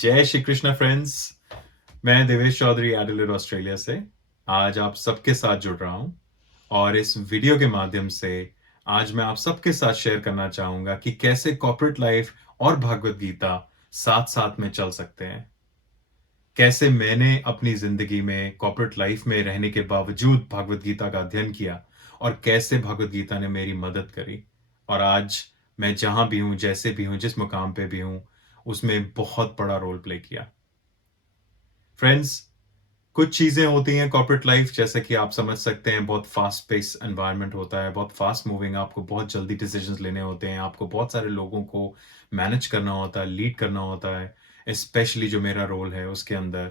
जय श्री कृष्ण फ्रेंड्स। मैं Devesh Chaudhary Adelaide Australia से आज आप सबके साथ जुड़ रहा हूं और इस वीडियो के माध्यम से आज मैं आप सबके साथ शेयर करना चाहूंगा कि कैसे कॉर्पोरेट लाइफ और भागवत गीता साथ साथ में चल सकते हैं। कैसे मैंने अपनी जिंदगी में कॉर्पोरेट लाइफ में रहने के बावजूद भागवत गीता का अध्ययन किया और कैसे भागवत गीता ने मेरी मदद करी और आज मैं जहां भी हूं, जैसे भी हूं, जिस मुकाम पे भी हूं, उसमें बहुत बड़ा रोल प्ले किया। फ्रेंड्स, कुछ चीजें होती हैं कॉर्पोरेट लाइफ, जैसे कि आप समझ सकते हैं, बहुत फास्ट पेस एनवायरनमेंट होता है, बहुत फास्ट मूविंग, आपको बहुत जल्दी डिसीजंस लेने होते हैं, आपको बहुत सारे लोगों को मैनेज करना होता है, लीड करना होता है, स्पेशली जो मेरा रोल है उसके अंदर।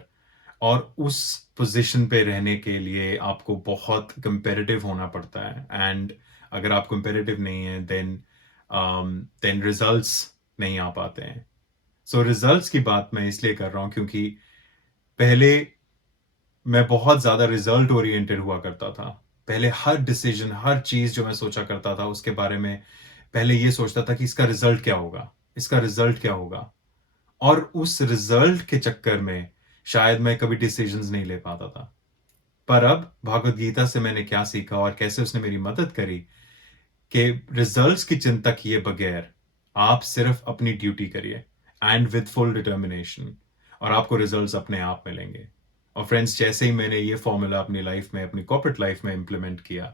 और उस पोजीशन पे रहने के लिए आपको बहुत कंपेरेटिव होना पड़ता है एंड अगर आप कंपेरेटिव नहीं है देन रिजल्ट्स नहीं आ पाते हैं। सो रिजल्ट्स की बात मैं इसलिए कर रहा हूं क्योंकि पहले मैं बहुत ज्यादा रिजल्ट ओरिएंटेड हुआ करता था। पहले हर डिसीजन, हर चीज जो मैं सोचा करता था उसके बारे में पहले ये सोचता था कि इसका रिजल्ट क्या होगा, इसका रिजल्ट क्या होगा। और उस रिजल्ट के चक्कर में शायद मैं कभी डिसीजंस नहीं ले पाता था। पर अब भागवत गीता से मैंने क्या सीखा और कैसे उसने मेरी मदद करी कि रिजल्ट्स की चिंता किए बगैर आप सिर्फ अपनी ड्यूटी करिए एंड विद फुल डिटर्मिनेशन और आपको रिजल्ट्स अपने आप मिलेंगे। और फ्रेंड्स, जैसे ही मैंने ये फॉर्मूला अपनी लाइफ में, अपनी कॉर्पोरेट लाइफ में इंप्लीमेंट किया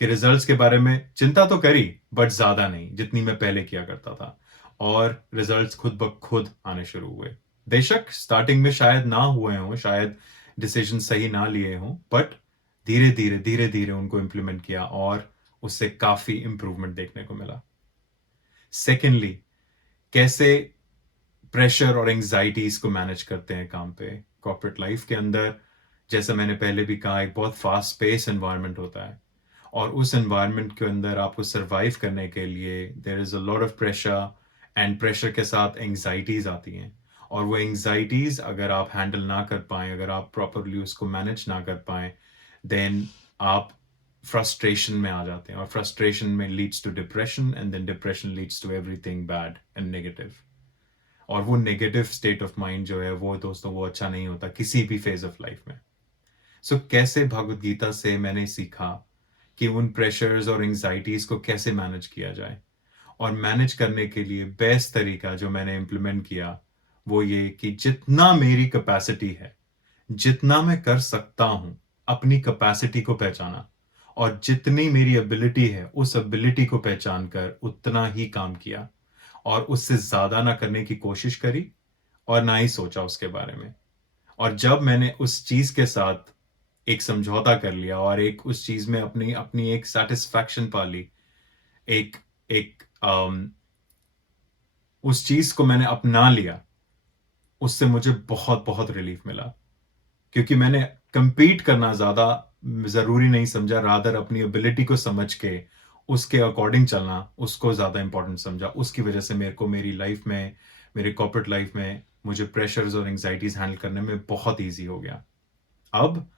कि रिजल्ट्स के बारे में चिंता तो करी बट ज्यादा नहीं जितनी मैं पहले किया करता था, और रिजल्ट्स खुद ब खुद आने शुरू हुए। बेशक स्टार्टिंग में शायद ना हुए हों, शायद डिसीजन सही ना लिए हों, बट धीरे धीरे उनको इंप्लीमेंट किया और उससे काफी इंप्रूवमेंट देखने को मिला। सेकेंडली, कैसे प्रेशर और एंग्जाइटीज को मैनेज करते हैं काम पे कॉर्पोरेट लाइफ के अंदर। जैसा मैंने पहले भी कहा, एक बहुत फास्ट पेस एनवायरनमेंट होता है और उस एनवायरनमेंट के अंदर आपको सरवाइव करने के लिए there is a lot of pressure and pressure के साथ एंग्जाइटीज आती हैं। और वो एंग्जाइटीज अगर आप हैंडल ना कर पाए, अगर आप प्रॉपरली उसको मैनेज ना कर पाए, देन आप फ्रस्ट्रेशन में आ जाते हैं और फ्रस्ट्रेशन में leads to depression and then depression leads to everything bad and negative. और वो नेगेटिव स्टेट ऑफ माइंड जो है वो दोस्तों वो अच्छा नहीं होता किसी भी फेज ऑफ लाइफ में। सो कैसे भगवत गीता से मैंने सीखा कि उन प्रेशर्स और एंग्जाइटीज को कैसे मैनेज किया जाए, और मैनेज करने के लिए बेस्ट तरीका जो मैंने इंप्लीमेंट किया वो ये कि जितना मेरी कैपेसिटी है, जितना मैं कर सकता हूं, अपनी कैपेसिटी को पहचाना और जितनी मेरी एबिलिटी है उस एबिलिटी को पहचान कर उतना ही काम किया और उससे ज्यादा ना करने की कोशिश करी और ना ही सोचा उसके बारे में। और जब मैंने उस चीज के साथ एक समझौता कर लिया और एक उस चीज में अपनी अपनी एक सेटिस्फैक्शन पा ली, एक एक उस चीज को मैंने अपना लिया, उससे मुझे बहुत बहुत रिलीफ मिला क्योंकि मैंने कंपीट करना ज्यादा जरूरी नहीं समझा, रादर अपनी एबिलिटी को समझ के उसके अकॉर्डिंग चलना उसको ज्यादा इंपॉर्टेंट समझा। उसकी वजह से मेरे को मेरी लाइफ में, मेरी कॉर्पोरेट लाइफ में मुझे प्रेशर्स और एंग्जाइटीज हैंडल करने में बहुत ईजी हो गया। अब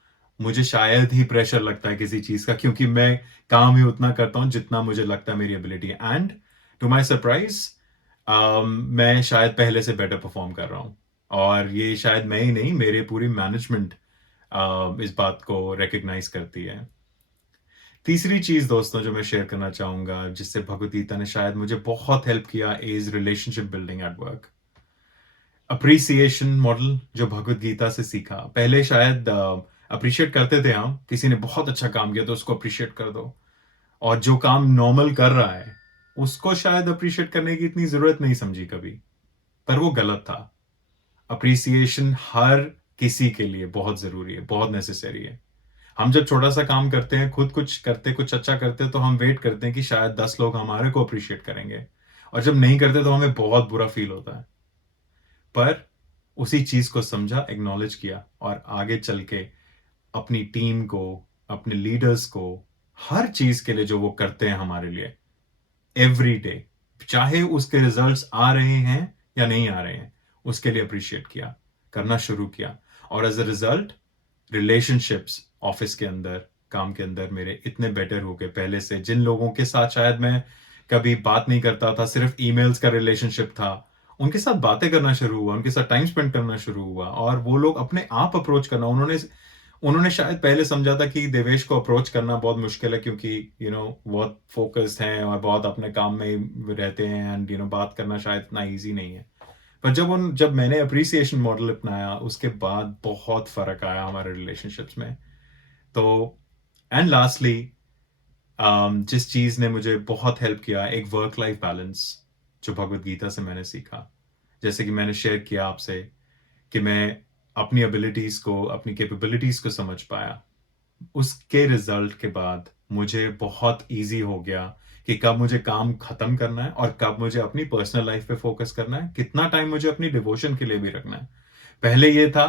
मुझे शायद ही प्रेशर लगता है किसी चीज का क्योंकि मैं काम ही उतना करता हूं जितना मुझे लगता है मेरी एबिलिटी है। एंड टू माई सरप्राइज मैं शायद पहले से बेटर परफॉर्म कर रहा हूं और ये शायद मैं ही नहीं, मेरे पूरी मैनेजमेंट इस बात को रिकग्नाइज करती है। तीसरी चीज दोस्तों जो मैं शेयर करना चाहूंगा जिससे भगवत गीता ने शायद मुझे बहुत हेल्प किया is relationship building at work. Appreciation model जो भगवत गीता से सीखा, पहले शायद अप्रिशिएट करते थे हम, किसी ने बहुत अच्छा काम किया तो उसको अप्रिशिएट कर दो, और जो काम नॉर्मल कर रहा है उसको शायद अप्रिशिएट करने की इतनी जरूरत नहीं समझी कभी, पर वो गलत था। अप्रिसिएशन हर किसी के लिए बहुत जरूरी है, बहुत नेसेसरी है। हम जब छोटा सा काम करते हैं, खुद कुछ करते, कुछ अच्छा करते तो हम वेट करते हैं कि शायद 10 लोग हमारे को अप्रिशिएट करेंगे, और जब नहीं करते तो हमें बहुत बुरा फील होता है। पर उसी चीज को समझा, एक्नॉलेज किया और आगे चल के अपनी टीम को, अपने लीडर्स को, हर चीज के लिए जो वो करते हैं हमारे लिए एवरी डे, चाहे उसके रिजल्ट्स आ रहे हैं या नहीं आ रहे हैं, उसके लिए अप्रिशिएट किया, करना शुरू किया। और as a result relationships office के अंदर, काम के अंदर मेरे इतने बेटर हो गए पहले से। जिन लोगों के साथ शायद मैं कभी बात नहीं करता था, सिर्फ ईमेल्स का रिलेशनशिप था, उनके साथ बातें करना शुरू हुआ, उनके साथ टाइम स्पेंड करना शुरू हुआ और वो लोग अपने आप अप्रोच करना उन्होंने उन्होंने शायद पहले समझा था कि देवेश को अप्रोच करना बहुत मुश्किल है क्योंकि बहुत फ़ोकस्ड हैं और बहुत अपने काम में ही रहते हैं एंड बात करना शायद इतना ईज़ी नहीं है। पर जब मैंने एप्रिसिएशन मॉडल अपनाया, उसके बाद बहुत फ़र्क आया हमारे रिलेशनशिप्स में। तो एंड लास्टली जिस चीज़ ने मुझे बहुत हेल्प किया, एक वर्क लाइफ बैलेंस जो भगवद गीता से मैंने सीखा। जैसे कि मैंने शेयर किया आपसे कि मैं अपनी एबिलिटीज़ को, अपनी कैपेबिलिटीज़ को समझ पाया। उसके रिज़ल्ट के बाद मुझे बहुत ईज़ी हो गया कि कब मुझे काम ख़त्म करना है और कब मुझे अपनी पर्सनल लाइफ़ पे फ़ोकस करना है, कितना टाइम मुझे अपनी डिवोशन के लिए भी रखना है। पहले ये था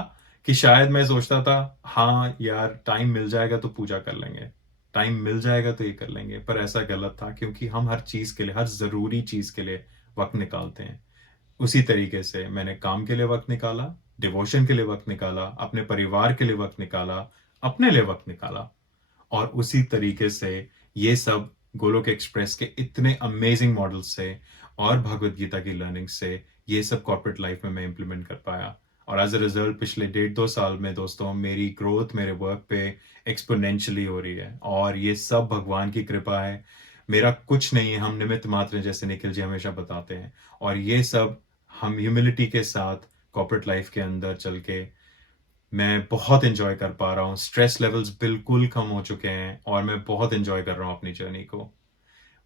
कि शायद मैं सोचता था, हाँ, यार टाइम मिल जाएगा तो पूजा कर लेंगे, टाइम मिल जाएगा तो ये कर लेंगे, पर ऐसा गलत था क्योंकि हम हर चीज़ के लिए, हर ज़रूरी चीज़ के लिए वक़्त निकालते हैं। उसी तरीके से मैंने काम के लिए वक़्त निकाला, डिवोशन के लिए वक़्त निकाला, अपने परिवार के लिए वक़्त निकाला, अपने लिए वक़्त निकाला और उसी तरीके से ये सब गोलोक एक्सप्रेस के इतने अमेज़िंग मॉडल्स से और भगवद गीता की लर्निंग से ये सब कॉर्पोरेट लाइफ़ में मैं इम्प्लीमेंट कर पाया। और एज़ अ रिज़ल्ट पिछले डेढ़ 2 साल में दोस्तों मेरी ग्रोथ मेरे वर्क पे एक्स्पोनेंशियली हो रही है और ये सब भगवान की कृपा है। मेरा कुछ नहीं है, हम निमित्त मात्र हैं जैसे निखिल जी हमेशा बताते हैं और ये सब हम ह्यूमिलिटी के साथ कॉर्पोरेट लाइफ़ के अंदर चल के मैं बहुत एन्जॉय कर पा रहा हूँ। स्ट्रेस लेवल्स बिल्कुल कम हो चुके हैं और मैं बहुत एन्जॉय कर रहा हूँ अपनी जर्नी को।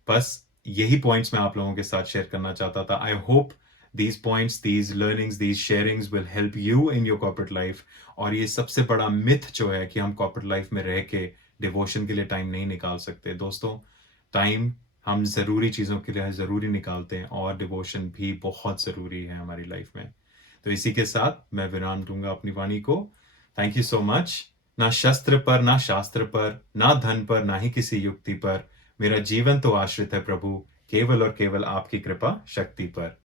बस यही पॉइंट्स मैं आप लोगों के साथ शेयर करना चाहता था। I hope these points, these learnings, these sharings will help you in your corporate life। और ये सबसे बड़ा मिथ जो है कि हम कॉर्पोरेट लाइफ में रह के डिवोशन के लिए टाइम नहीं निकाल सकते। दोस्तों, टाइम हम ज़रूरी चीज़ों के लिए ज़रूरी निकालते हैं और डिवोशन भी बहुत ज़रूरी है हमारी लाइफ में। तो इसी के साथ मैं विराम दूंगा अपनी वाणी को। Thank you so much. ना शस्त्र पर, ना शास्त्र पर, ना धन पर, ना ही किसी युक्ति पर, मेरा जीवन तो आश्रित है प्रभु केवल और केवल आपकी कृपा शक्ति पर।